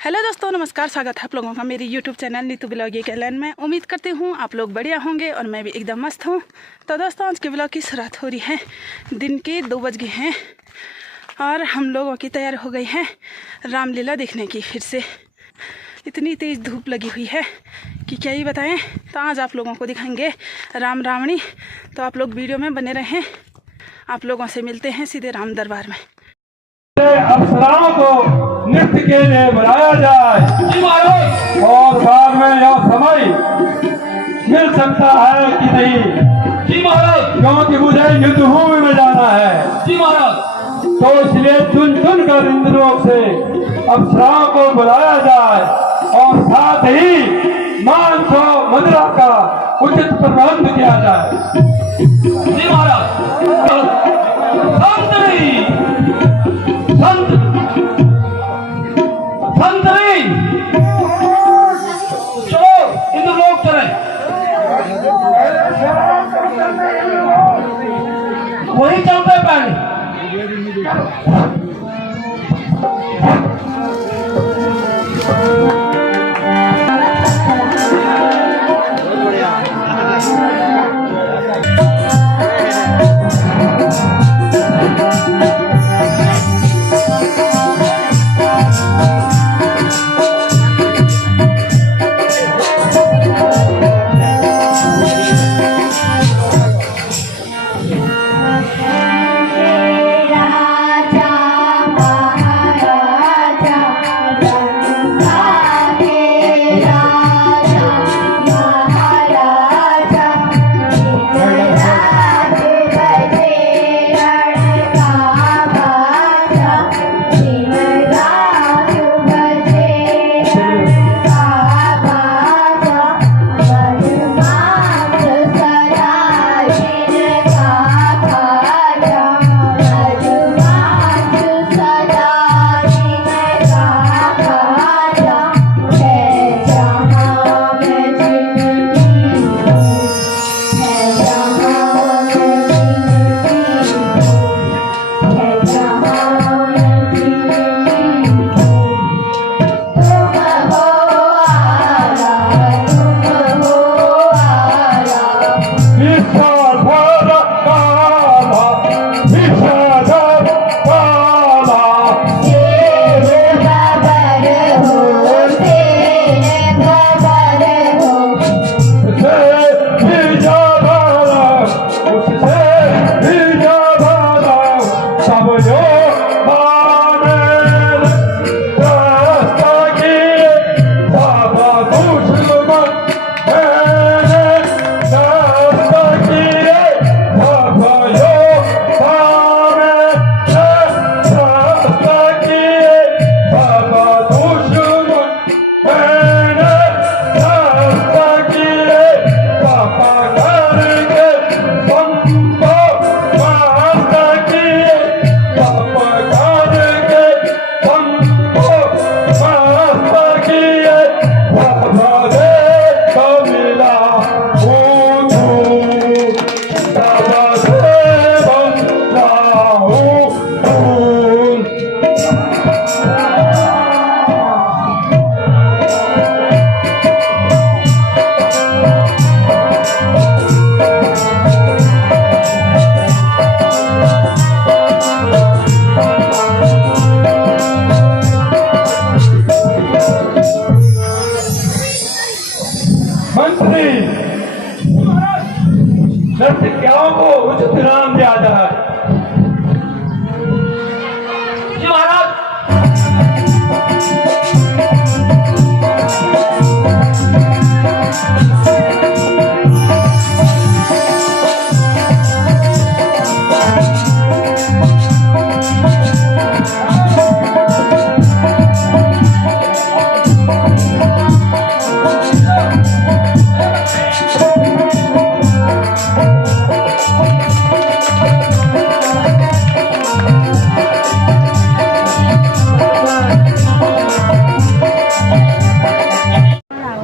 Hello दोस्तों, नमस्कार। स्वागत है आप लोगों का मेरी यूट्यूब चैनल नीतू ब्लॉग के कैलन में। उम्मीद करती हूँ आप लोग बढ़िया होंगे और मैं भी एकदम मस्त हूँ। तो दोस्तों, आज के ब्लॉग की शुरुआत हो रही है। दिन के 2 बज गए हैं और हम लोगों की तैयार हो गई है रामलीला देखने की। फिर से इतनी तेज़ धूप लगी हुई है कि क्या ही बताएं। तो आज आप लोगों को दिखाएंगे राम रावणी। तो आप लोग वीडियो में बने रहें। आप लोगों से मिलते हैं सीधे राम दरबार में। अप्सराओं को नृत्य के लिए बुलाया जाए और बाद में यह समय मिल सकता है कि नहीं जी महाराज, क्योंकि मुझे युद्ध भूमि में जाना है जी महाराज। तो इसलिए चुन चुन कर इंद्रों से अप्सराओं को बुलाया जाए और साथ ही मांस और मदिरा का उचित प्रबंध किया जाए जी महाराज। चलो इधर लोग चले, वही चलते पहले। नर्तकियों को उचित इनाम दिया जाए जी महाराज।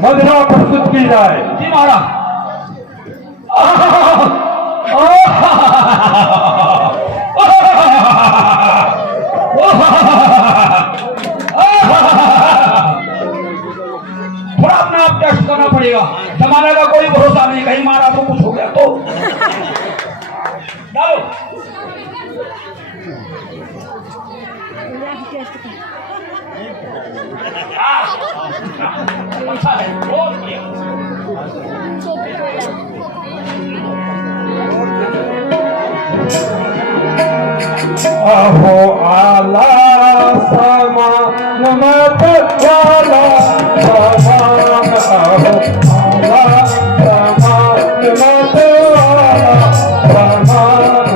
मदिरा प्रस्तुत की जाए जी महाराज। देगा। जमाने का कोई भरोसा नहीं, कहीं मारा तो कुछ हो गया तो जाओ। अच्छा है, बहुत बढ़िया। अहो आला समान मत वाला समान, अहो आला समान मत वाला समान।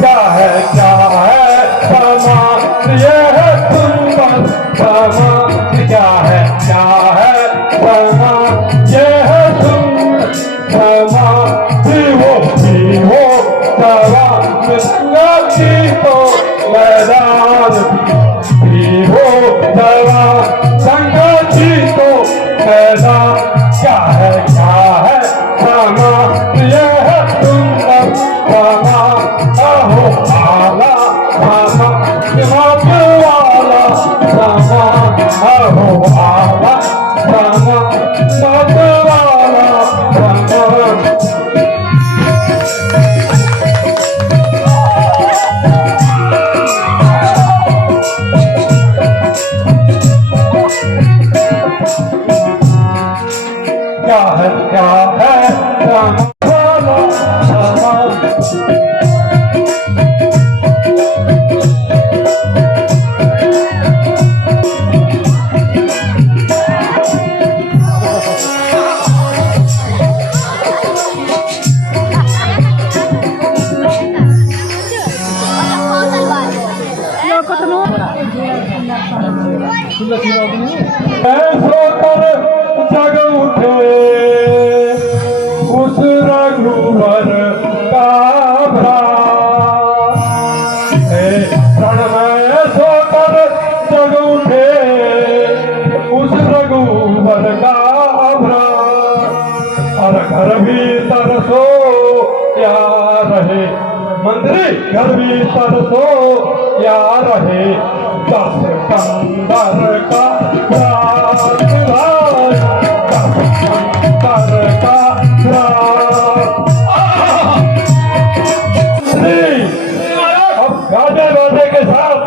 क्या है समान ये है सुंदर समान, क्या है समान ये है सुंदर समान। जीवो समान संगति तो मैदान, जीवो समान संगति तो मैदान। क्या है समान ये है सुंदर समान, अहो आला समान मत वाला समान, अहो आला समान मत वाला समान। क्या है समान वाला समान। सोकर जग उठे उस रघुवर का क्षण में सोकर जग उठे उस रघुवर का और घर भीतर सो क्या रहे मंत्री, घर भीतर सो क्या रहे दस कंदर का राज, दस कंदर का राज। अब गाजे बाजे के साथ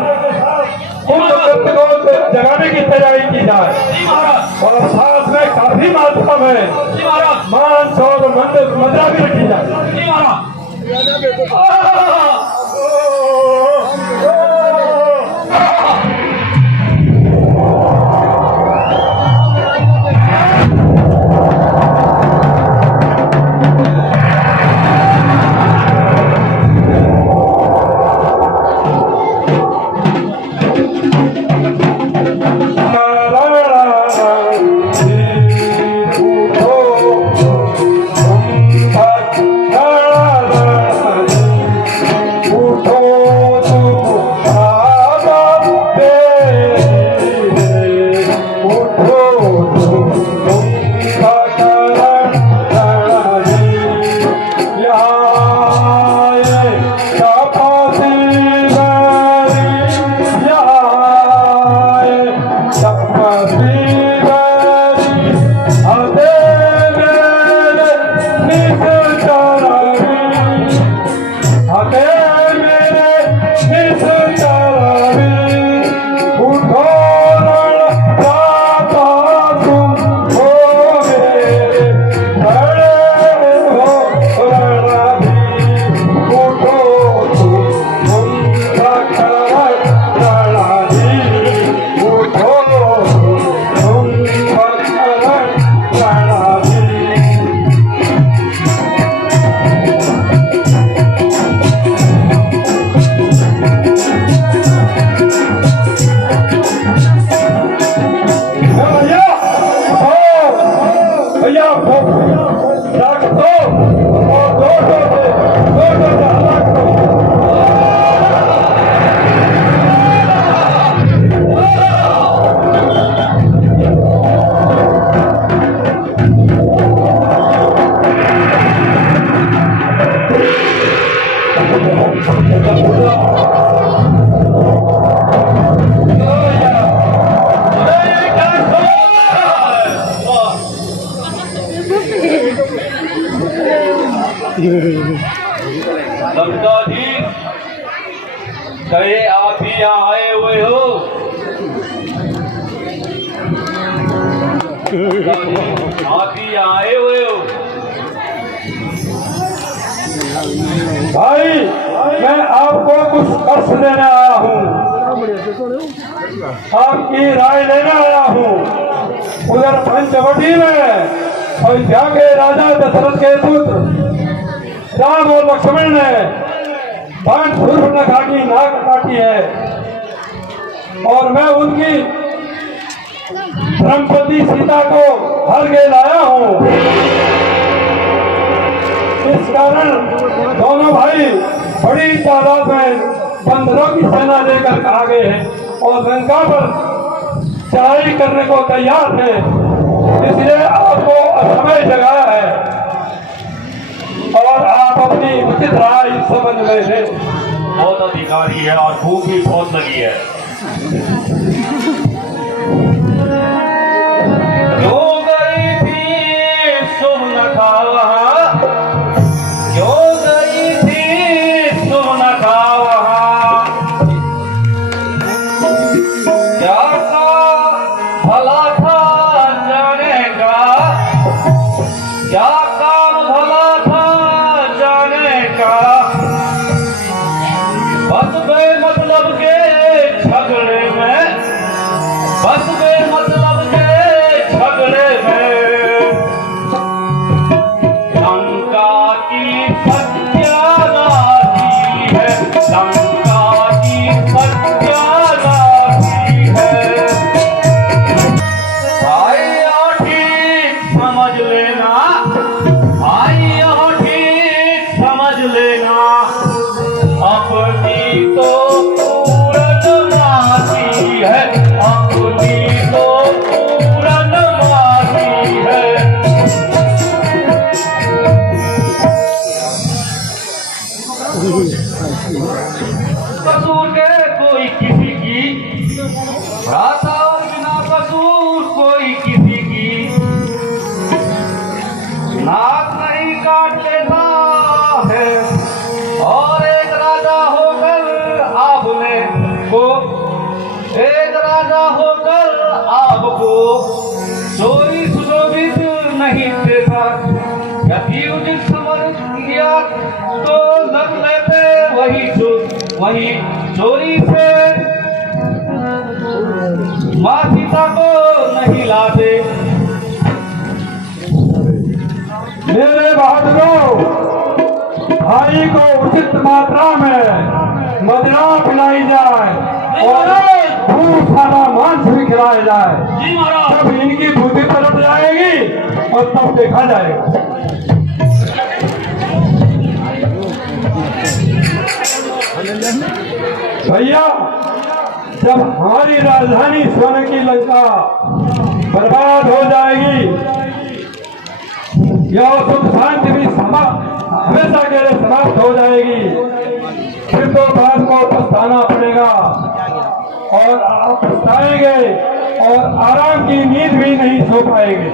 उन भक्त को जगाने की तैयारी की जाए और साथ में काफी मात्रा में मांस और मदिरा भी रखी जाए। कहे आप ही यहाँ आए हुए हो? आप ही यहाँ आए हुए हो? भाई मैं आपको कुछ अर्थ देने आया हूँ, आपकी राय लेने आया हूँ। उधर पंचवटी में अयोध्या के राजा दशरथ के पुत्र राम और लक्ष्मण ने बाण शूर्पणखा की नाक काटी है और मैं उनकी धर्मपत्नी सीता को हर के लाया हूँ। इस कारण दोनों भाई बड़ी तादाद में बंदरों की सेना लेकर आ गए हैं और लंका पर चढ़ाई करने को तैयार थे। इसलिए आपको समय जगाया है और आप अपनी उचित राय इस संबंध में है। बहुत अधिकारी है और भूख भी बहुत लगी है। क्यों गई थी सुनखा, क्यों गई थी सुनखा वहाँ, क्या का भला था जाने का, क्या काम भला था जाने का, बस बेमतलब के झगड़े में, बस बेमतलब के झगड़े में लंका की सत्यानाशी है, लंका की सत्यानाशी है। भाई यहाँ ठीक समझ लेना, भाई यहाँ ठीक समझ लेना, अपनी तो पूर्णमासी है, अपनी तो पूर्णमासी है। कसूर के कोई किसी की, भ्राता और बिना कसूर कोई किसी की, नाक नहीं काट लेता है। और एक राजा होकर आपने को, एक राजा होकर आपको चोरी सुशोभित नहीं देता। यदि उचित समझ किया तो नक लेते, वही चोरी से माँ सीता को नहीं लाते। मेरे बहादुरों, भाई को उचित मात्रा में मदिरा पिलाई जाए और खूब सारा मांस भी खिलाया जाए। जी महाराज। तब इनकी बुद्धि पलट जाएगी और तब देखा जाएगा। भैया, जब हमारी राजधानी सोने की लंका बर्बाद हो जाएगी, या सुख शांति भी हमेशा के लिए समाप्त हो जाएगी, फिर तो बात को पछताना पड़ेगा और आप पछताएंगे और आराम की नींद भी नहीं सो पाएंगे।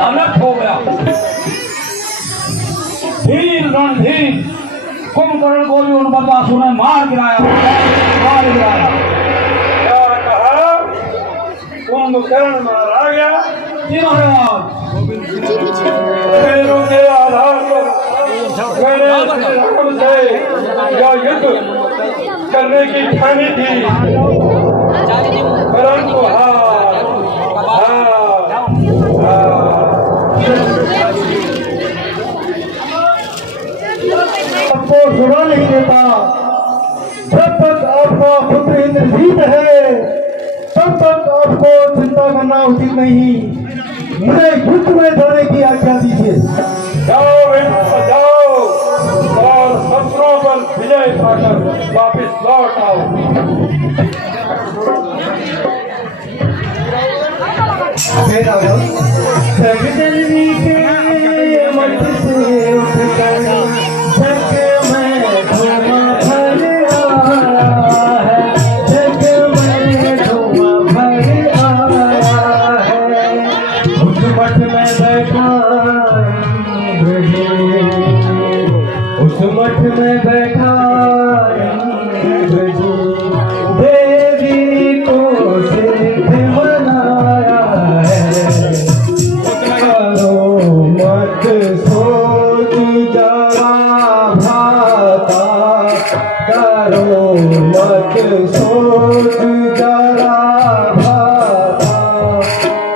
अलग हो गया। धीर रणधीर कुंभकर्ण को भी उन बदमाशों ने मार गिराया। क्या कहा? कुंभकर्ण मारा गया। जी महाराज, पैरों के आधार पर से यह युद्ध करने की ठानी थी, परंतु आपको सुना नहीं देता। जब तक आपका पुत्र इंद्रजीत है तब तक आपको चिंता करना उचित नहीं। मुझे युद्ध में जाने की आज्ञा दीजिए। जाओ बेटा जाओ और शत्रुओं पर विजय पाकर वापिस लौट आओ। जगदलवी के मठ से उठकर जग में धुआं भर आया है। जग में धुआं भर आया है। उस मठ में बैठा उस मठ में बैठा देवी को सिद्ध बनाया है। करो मत सोच जरा भाता, करो मत सोच जरा भाता।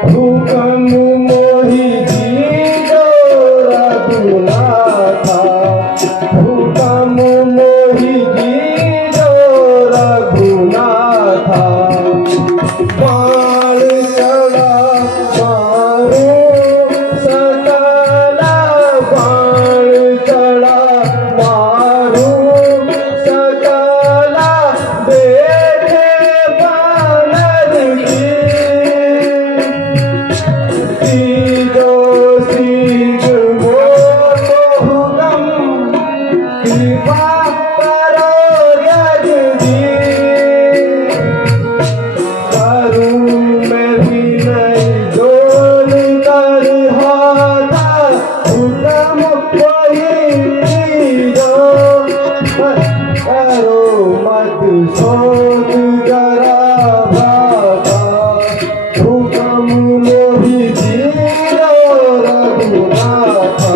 हुक्म मोही जी जो रघुना था, हुक्म मोही जी जो रघुना था। बाण चढ़ा मारो सकला, बाण चढ़ा मारो सकला। बेटे बानर की जो सीख वो तो हुक्म कृपा करो जगदीश। करूं मैं भी नहीं जोड़ कर हाथा, हुक्म वही जो। करो मत सोच जरा भाता, हुक्म मोही जीरो रघुनाथा।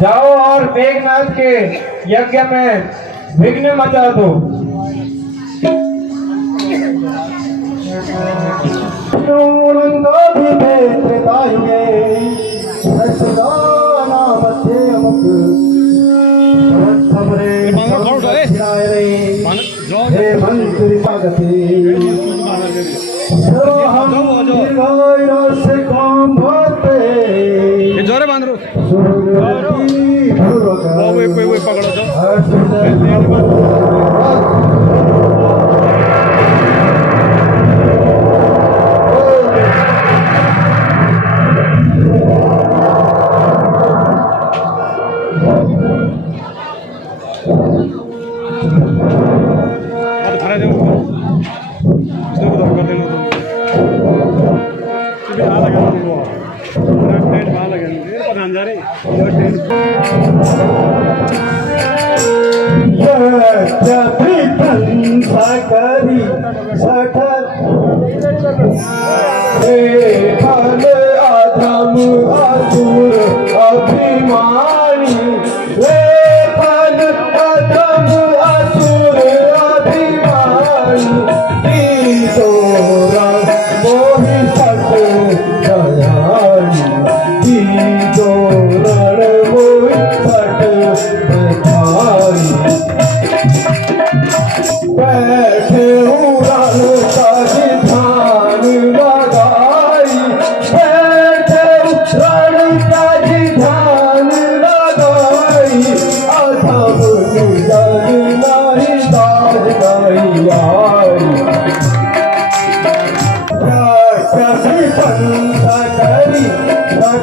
जाओ और मेघनाथ के यज्ञ में विघ्न मचा दो। जोरे बांध रो पकड़ो तो फल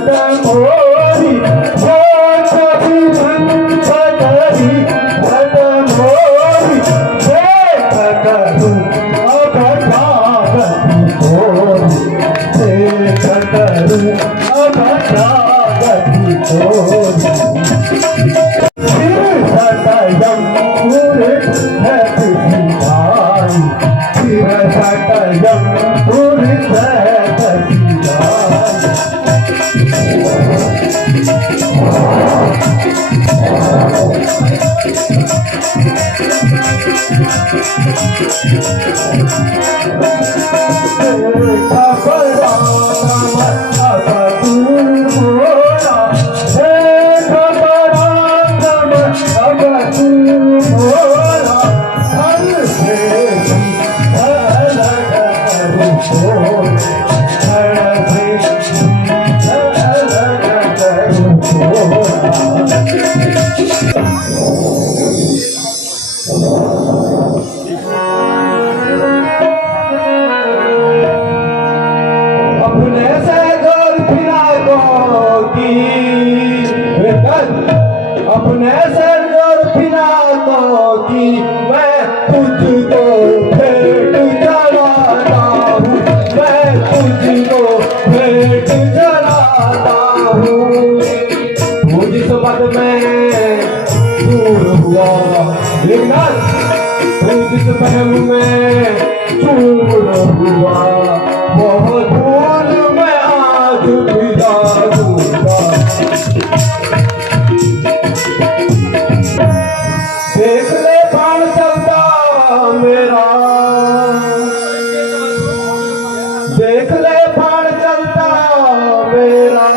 मोरी कभी बंदरी हट मोरी करूं अब कागती मोरी करूं अब कागती मोरी सतयम पूरे है तुझी भाई सतयम पूरे है तुझी भाई अपने से जोर फिराकों की अपने से जोर फिराकों की मैं तुझको भेंट चढ़ाता हूँ मैं तुझको भेंट चढ़ाता हूँ तू जिस पद में दूर हुआ तू जिस पहलू में चूर हुआ बहुत भूल मैं आज विदा दूंगा देख ले बाण चलता मेरा देख ले बाण चलता मेरा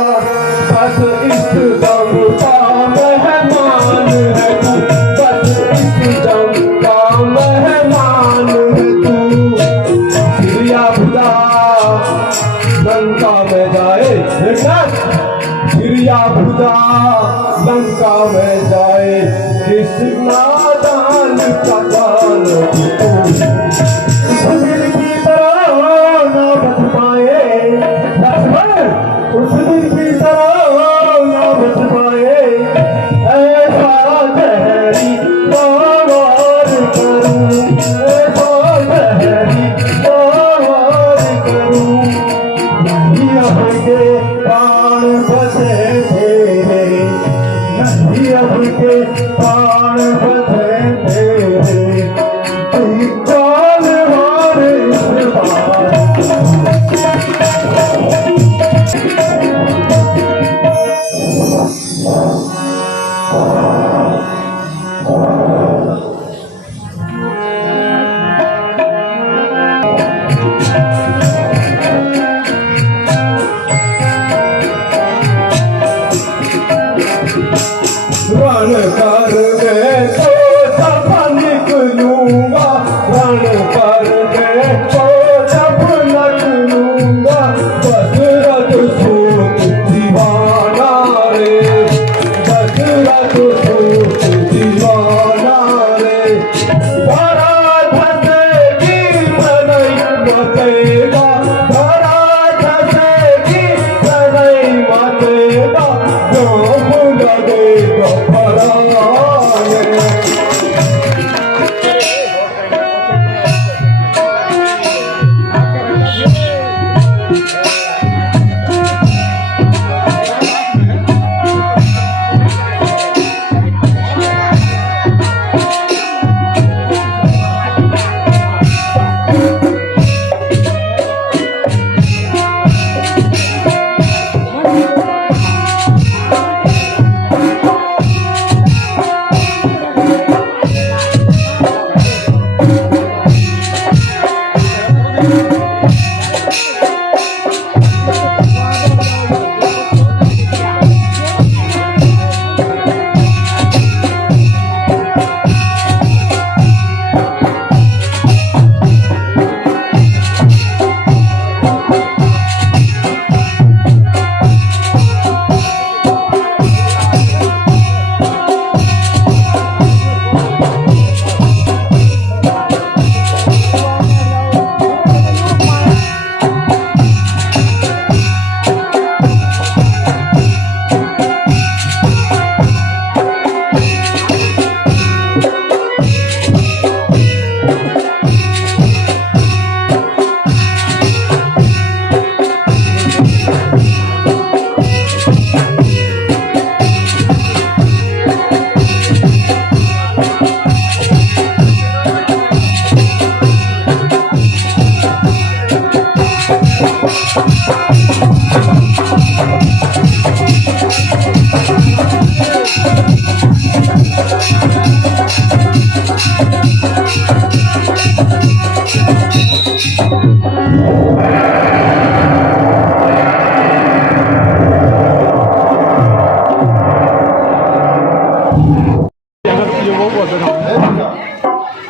बस इस दम का मेहमान है तू बस इस दम का मेहमान है तू सिरिया बुदा लंका में जाए सिरिया बुदा लंका में जाए किस नादान का दान उस दिल की तरह ना बच पाए लक्ष्मण उस दिल की तरह ना बच पाए ऐसा जहरी बावर करूं ऐसा जहरी बावर करूं नहीं अब के प्राण बसे तेरे नहीं अब के प्राण बसे तेरे तू काल मारे इस बार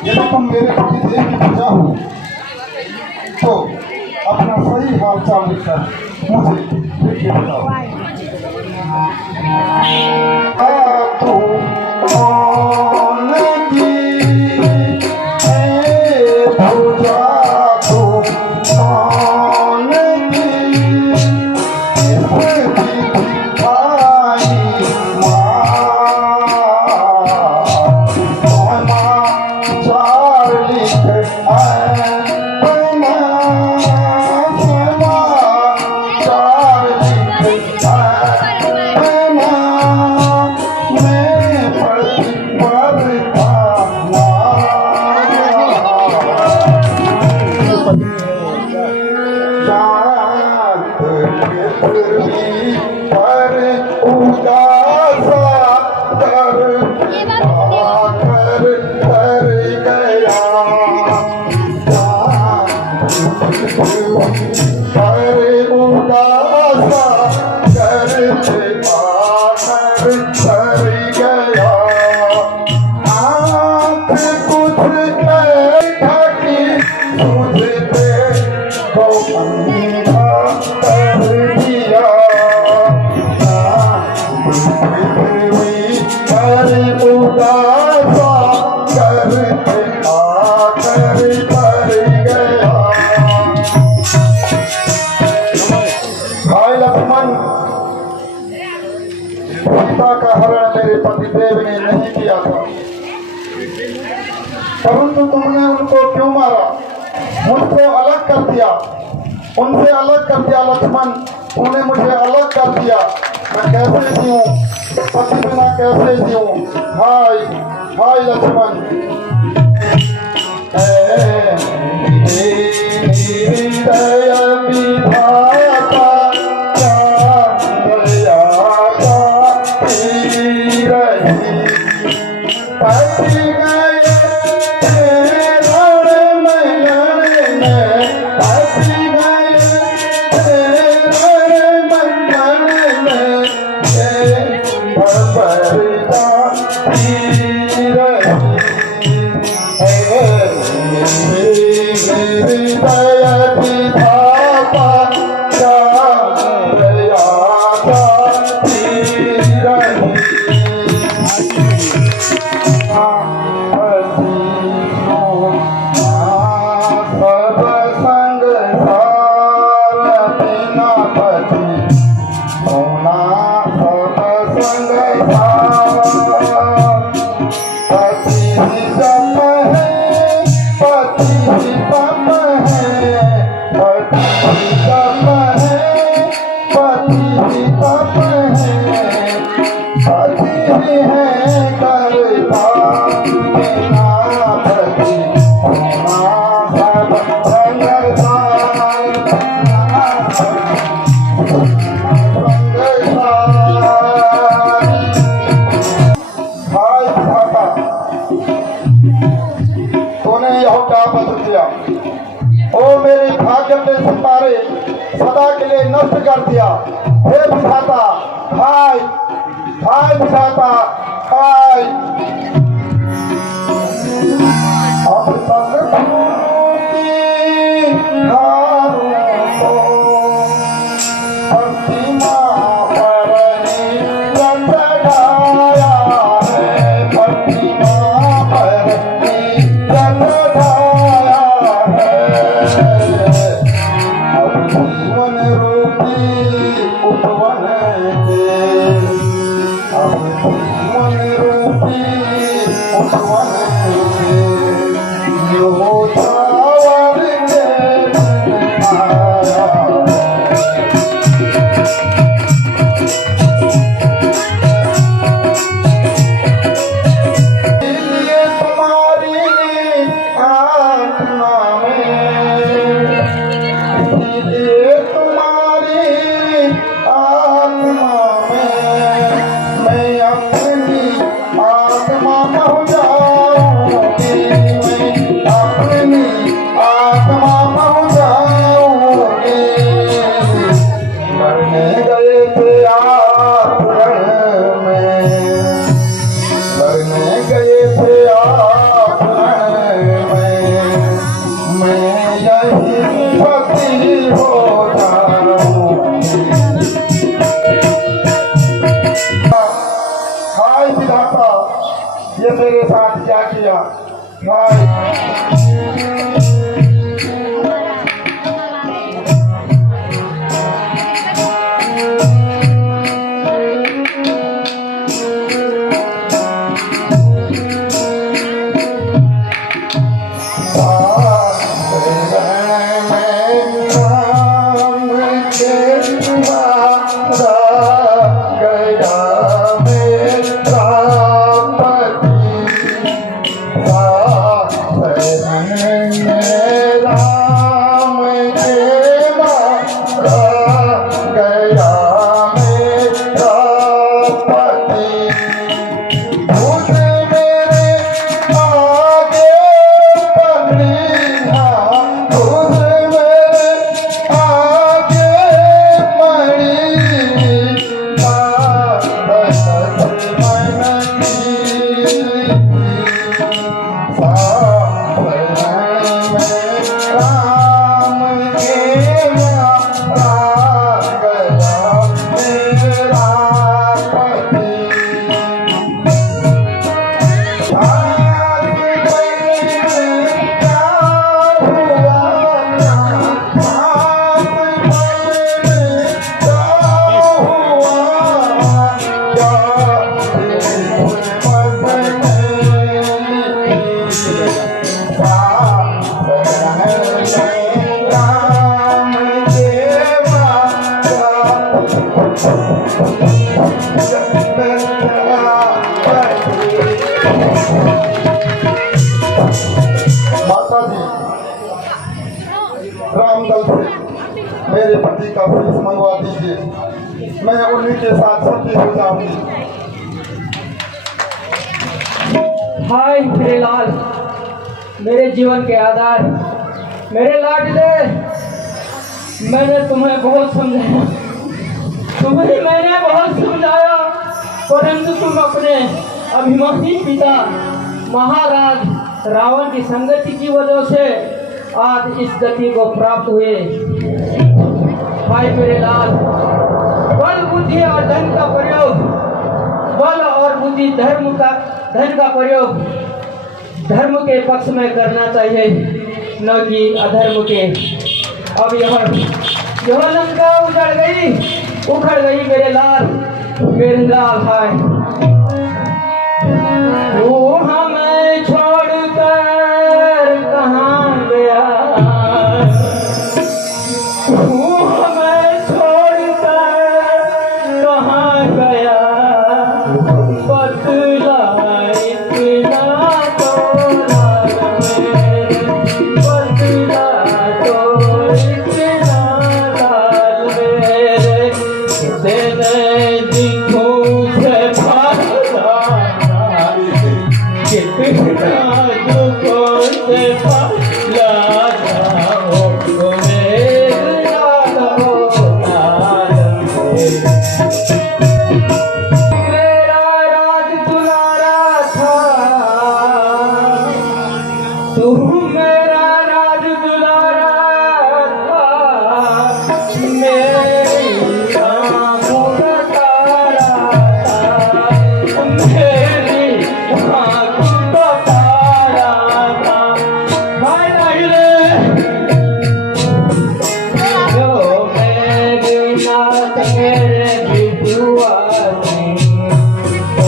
यदि तुम मेरे पति देव की पूजा हो तो अपना सही हाल चाल लिखकर मुझे लिख के बताओ। तू कौन की पूजा तू कौन की सीता का हरण मेरे पतिदेव ने नहीं किया था, परंतु तुमने उनको क्यों मारा? मुझसे अलग कर दिया, उनसे अलग कर दिया लक्ष्मण, तूने मुझे अलग कर दिया। मैं कैसे जीऊं, पति बिना कैसे जीऊं? हाय हाय लक्ष्मण। ओ मेरे भाग्य के सितारे सदा के लिए नष्ट कर दिया। हे विधाता, हाय हाय विधाता, हाय। अब तक गए थे आप रण में, लड़ने गए थे आप रण में, मैं यही पति हो जाऊं। हाय विधाता, ये मेरे साथ क्या किया। हाय माता जी, रामदल से मेरे पति का फीस मंगवा दीजिए, मैं उन्हीं के साथ सती हो जाऊंगी। हाय मेरे लाल, मेरे जीवन के आधार, मेरे लाडले, मैंने तुम्हें बहुत समझाया, तुम्हें मैंने बहुत समझाया, परंतु तुम अपने अभिमानी पिता महाराज रावण की संगति की वजह से आज इस गति को प्राप्त हुए। भाई मेरे लाल, बल बुद्धि और धन का प्रयोग, बल और बुद्धि धन का प्रयोग धर्म के पक्ष में करना चाहिए, न कि अधर्म के। अब यह लंका उखड़ गई मेरे लाल, मेरे लाल। हाय तू हमें छोड़कर कहाँ गया, तू हमें छोड़कर कहाँ गया, बदला इतना तो लाल मेरे, बदला तो इतना लाल मेरे, तेरे दिखों से भागा कितना दुखों से पाला जाओ मेरे लाल मेरा राज दुलारा था, तू मेरा राज दुलारा था, मेरी आँखों का तारा था, मेरी आँखों का तारा था। भाई लाडले, जो मेरे नाथ मेरे बिटुआ सिंह, ओ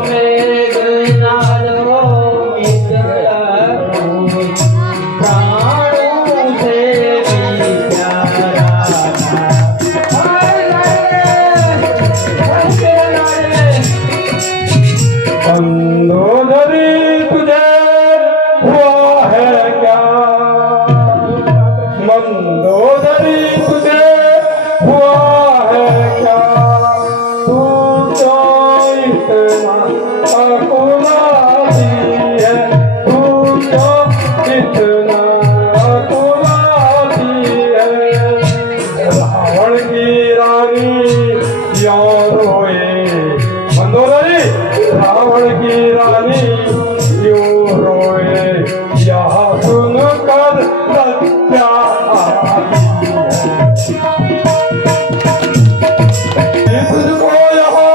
मेरे नाथ ओ मित्र प्राणों से भी प्यारा था। भाई लाडले, भाई मेरे लाडले, मंदोदरी तुझे हुआ है क्या, मंदोदरी तुझे हुआ है क्या, तू क्यों रोए मंदोदरी रावण की रानी क्यों रोए यह सुनकर सत्या तुझको यहाँ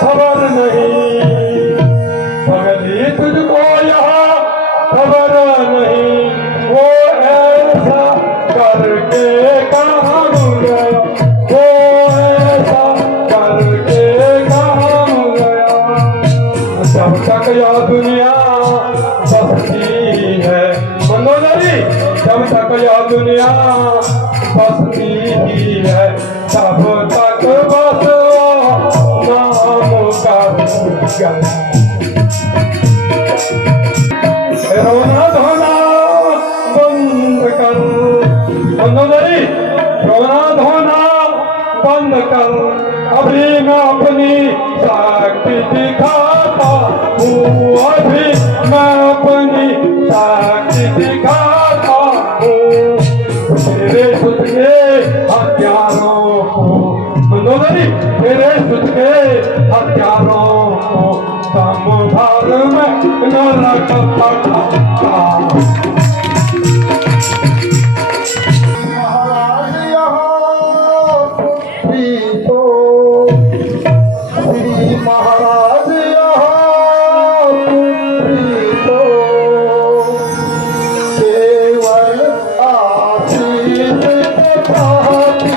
खबर नहीं भगली तुझको यहाँ खबर नहीं वो ऐसा करके काम गया वो ऐसा करके काम गया जब तक यह दुनिया बसती है मनोदरी जब तक यह दुनिया बसती ही है तब तक बस नाम का गया रोना धोना बंद कर मंदोदरी रोना धोना बंद कर अभी मैं अपनी शक्ति दिखाता हूँ अभी मैं अपनी शक्ति दिखाता हूँ तेरे खुद के हथियारों को मंदोदरी तेरे खुद के हथियारों को कम भार में न रख सकता महाराज यहाँ भी तो श्री महाराज यहाँ भी तो केवल आशीष चाहती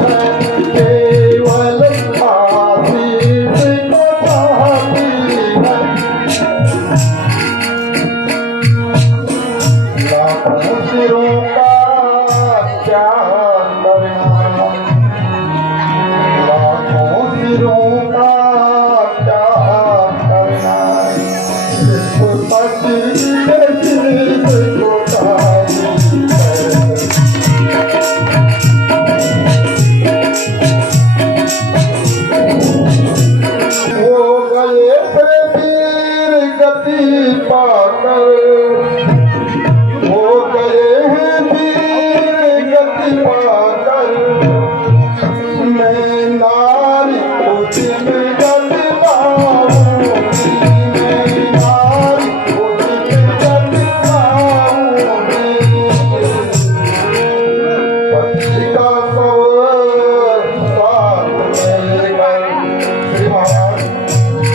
है केवल आशीष चाहती है लाखों सिरों का क्या करना लाखों सिरों का क्या करना सिर्फ पति के सिर को तारी है वो गए थे वीर गति पाकर हो गए हैं वीर गति पाकर मैं नारी को दिल गति पाऊंगी मैं नारी को दिल गति पाऊंगी पति का सवर साथ लेकर श्री महाराज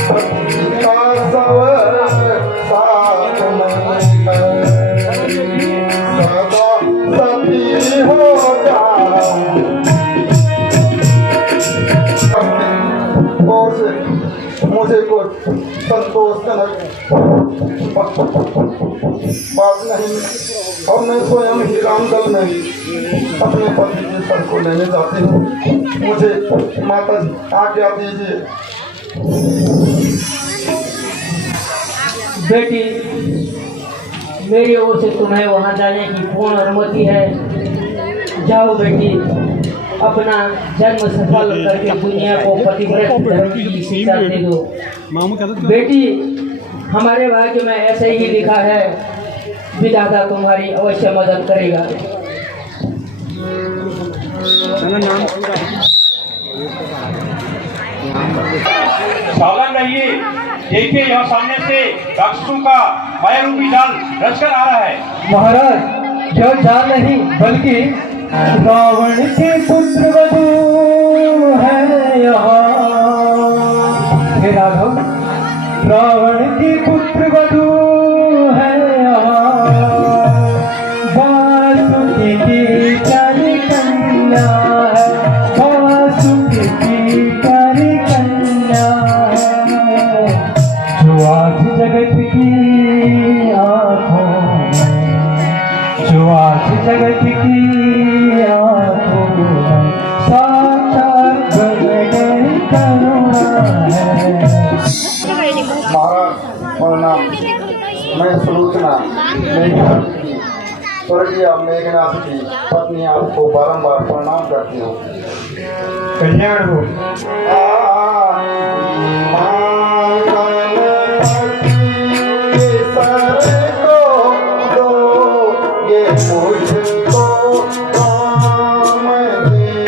पति का सवर साथ लेकर सदा सती हो जाऊं और से मुझे कुछ संतोषजनक बात नहीं और मैं स्वयं ही रामदल में अपने पति के सर को लेने जाती हूँ मुझे माता जी आज्ञा दीजिए बेटी मेरी ओर से तुम्हें वहाँ जाने की पूर्ण अनुमति है जाओ बेटी अपना जन्म सफल करके दुनिया को पतिव्रत धर्म की शिक्षा दे दो मामू कहते थे बेटी हमारे भाग्य में ऐसे ही लिखा है विधाता तुम्हारी अवश्य मदद करेगा नाम सावधान रहिए देखिए यह सामने से राक्षसों का माया रूपी जाल रचकर आ रहा है महाराज यह जाल नहीं बल्कि रावण के पुत्र वधू है यहाँ हे राघव रावण के पुत्र वधू है यहाँ वासुकी की प्यारी कन्या है वासुकी की प्यारी कन्या है जो आज जगत की आँखों में जो आज जगत की आँखों में साक्षात गण करुणा है महाराज प्रणाम मैं सुलोचना मेघनाथ की स्वर्गीय मेघनाथ की पत्नी आपको बारंबार प्रणाम करती हूँ कल्याण हो मुझको काम दी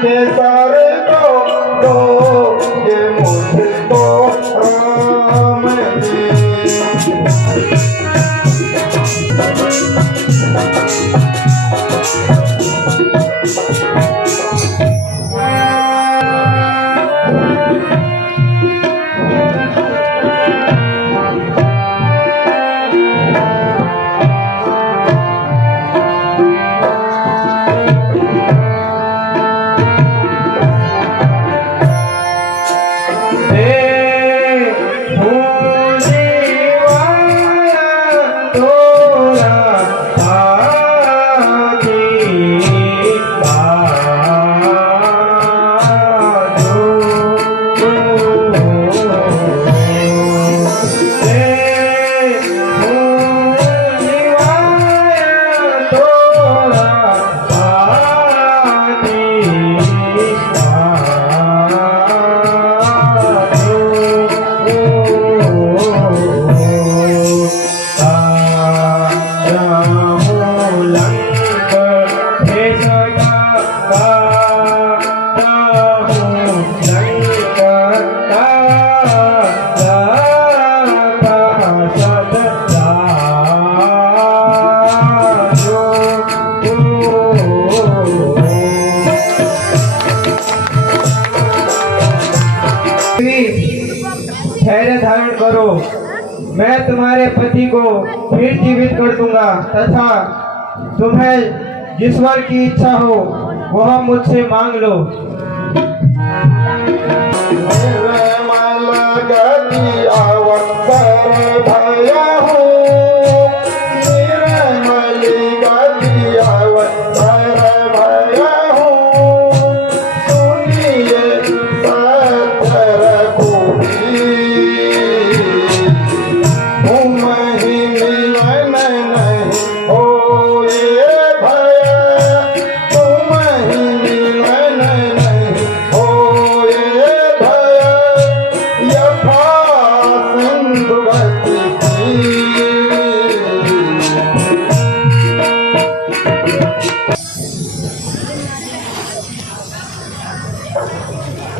के सारे दो ये मुझको राम जी। धैर्य धारण करो, मैं तुम्हारे पति को फिर जीवित कर दूंगा तथा तुम्हें जिस वर की इच्छा हो वह मुझसे मांग लो।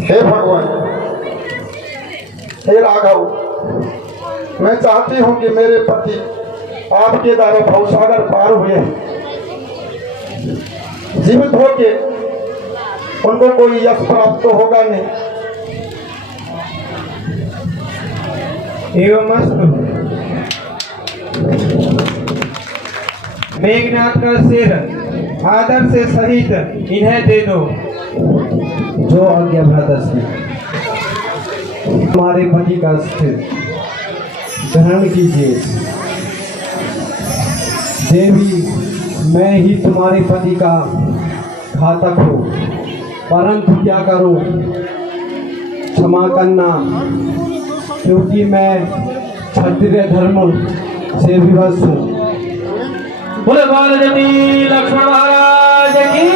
हे भगवान, हे राघव, मैं चाहती हूँ कि मेरे पति आपके द्वारा भवसागर पार हुए जीवित होके उनको कोई यश प्राप्त तो होगा नहीं। एवं अस्तु। मेघनाथ का सिर आदर से सहित इन्हें दे दो। जो आज्ञा भ्रातृ, हमारे पति का सिर ग्रहण कीजिए। देवी, मैं ही तुम्हारे पति का घातक हूँ, परंतु क्या करूँ, क्षमा करना, क्योंकि मैं क्षत्रिय धर्म से विवश हूँ। बोले बालजनी लक्ष्मण महाराज की।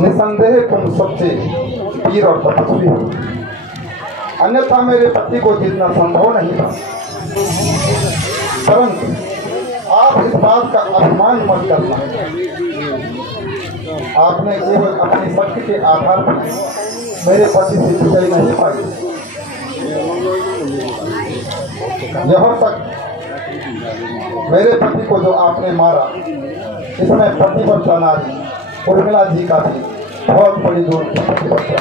निसंदेह तुम सबसे वीर और तपस्वी हो, अन्यथा मेरे पति को जीतना संभव नहीं था। परंतु आप इस बात का अभिमान मत करना, आपने केवल अपनी शक्ति के आधार पर मेरे पति से विजय नहीं पाई। यहाँ तक मेरे पति को जो आपने मारा, इसमें पतिव्रता नारी उर्मिला जी का भी बहुत बड़ी दूर की पतिव्रता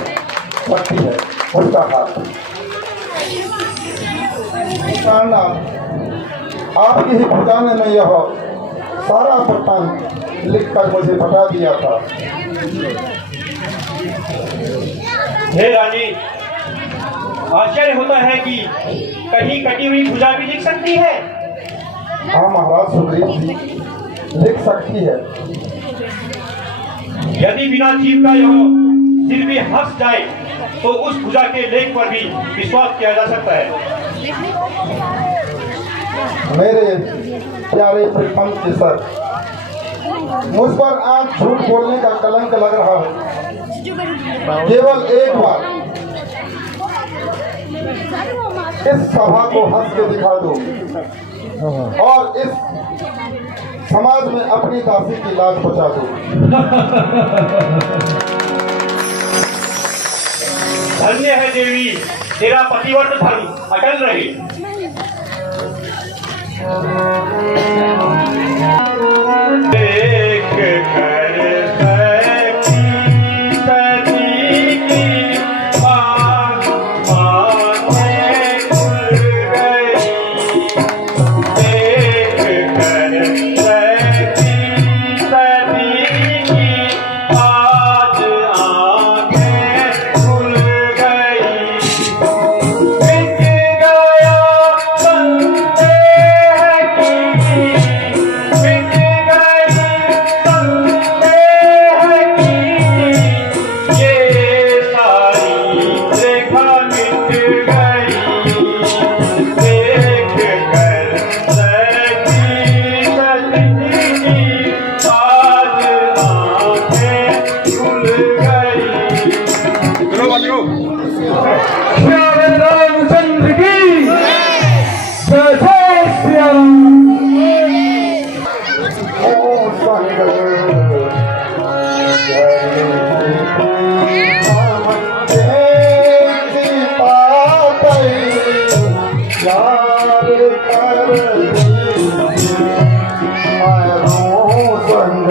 शक्ति है, उसका हाथ। आपकी ही भुजा ने मैं यह सारा वृत्तांत लिखकर मुझे बता दिया था। हे रानी, आश्चर्य होता है कि कहीं कटी हुई भुजा भी लिख सकती है। हाँ महाराज सुग्रीव जी, लिख सकती है। यदि बिना जीव का यह सिर भी हंस जाए तो उस भुजा के लेख पर भी विश्वास किया जा सकता है। मेरे प्यारे प्रियतम के सर, मुझ पर आज झूठ बोलने का कलंक लग रहा है। केवल एक बार इस सभा को हंस के दिखा दो और इस समाज में अपनी दासी की लाज बचा दूं। धन्य है देवी, तेरा पतिव्रत धर्म अटल रहे। देख कर सखी सती की बात माने खुल गई। देख कर सखी सती की आज आंखें खुल गई। मिट गया संदेह की, मिट गई संदेह की, ये सारी रेखा मिट गई। देख कर सखी सती की आज आंखें खुल गई। श्री रामचंद्र की जय जय श्री राम। ओ संग यार कर संग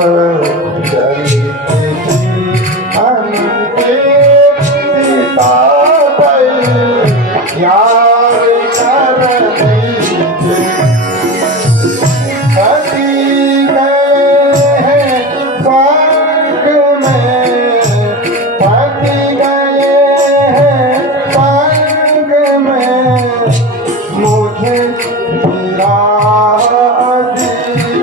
यार कर पति गए हैं स्वर्ग में, पति गए हैं स्वर्ग में, मुझे बिना दीजिए।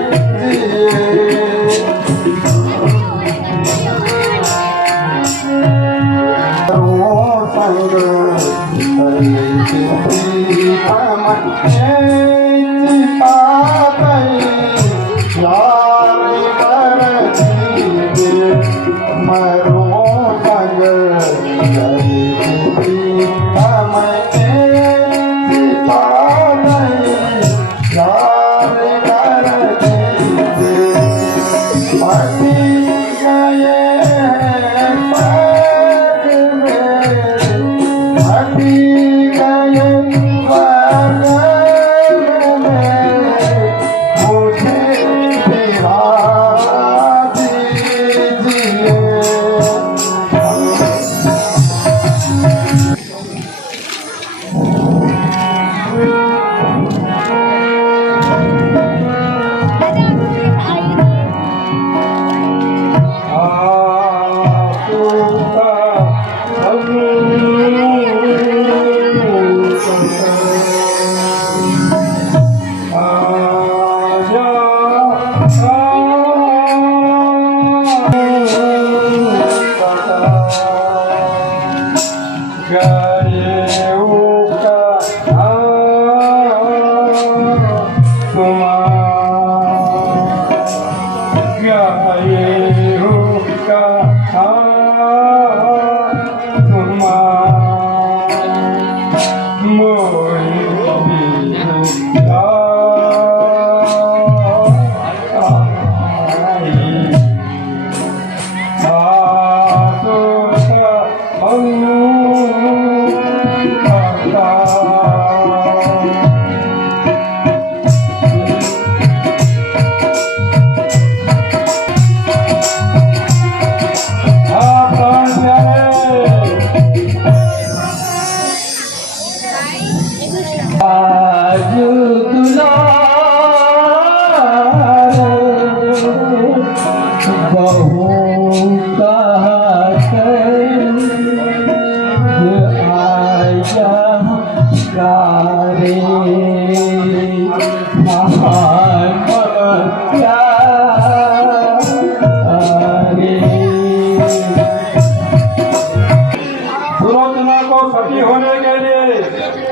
सुलोचना को सती होने के लिए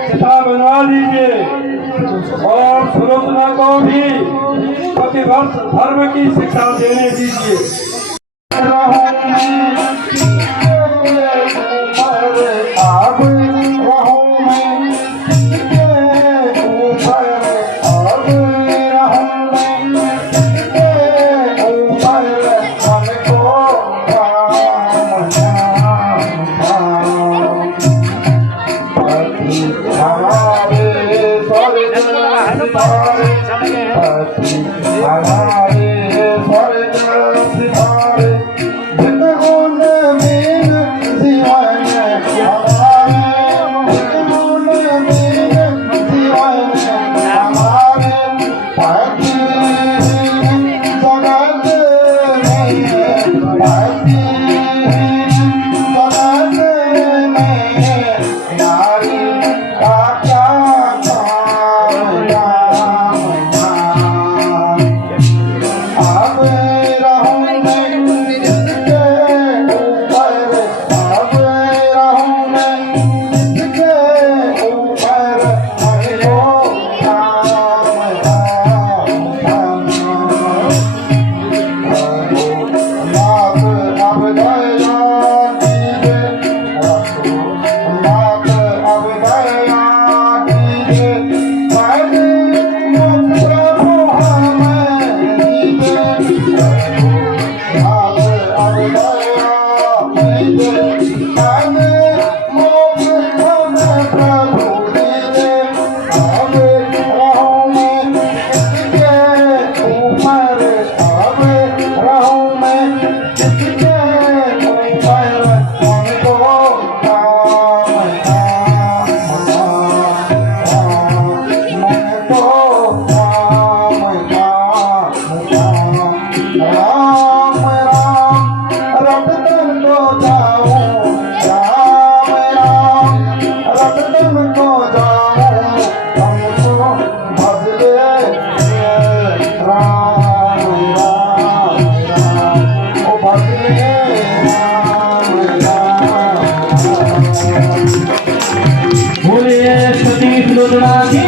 पिता बनवा दीजिए और सुलोचना को भी पतिव्रत धर्म की शिक्षा देने दीजिए। हमारे स्वर्ग सितारे हमारे स्वर्ग सितारे जिन्होंने मीन जीवन हमारे जिन्होंने मीन जीवन हमारे पाती जगत में पाती जगत में नारी का क्या काम राम नाम अब रहूं मैं जिसके ऊपर अब रहूं मैं जिसके ऊपर मुझको काम राम नाथ अब दया कीजिए नाथ अब दया कीजिए मैंने मुझ प्रभु हमें दीजिए नाथ अब दया कीजिए मैंने मुझ हमें प्रभु दीजिए अब रहूं मैं किसके ऊपर अब रहूं मैं किसके ऊपर उनको काम मुझको काम राम राम रटन को जाऊं राम राम रटन को जाऊं हमको भजले राम राम राम ओ भजले राम राम बोलिए सतीश लोचना की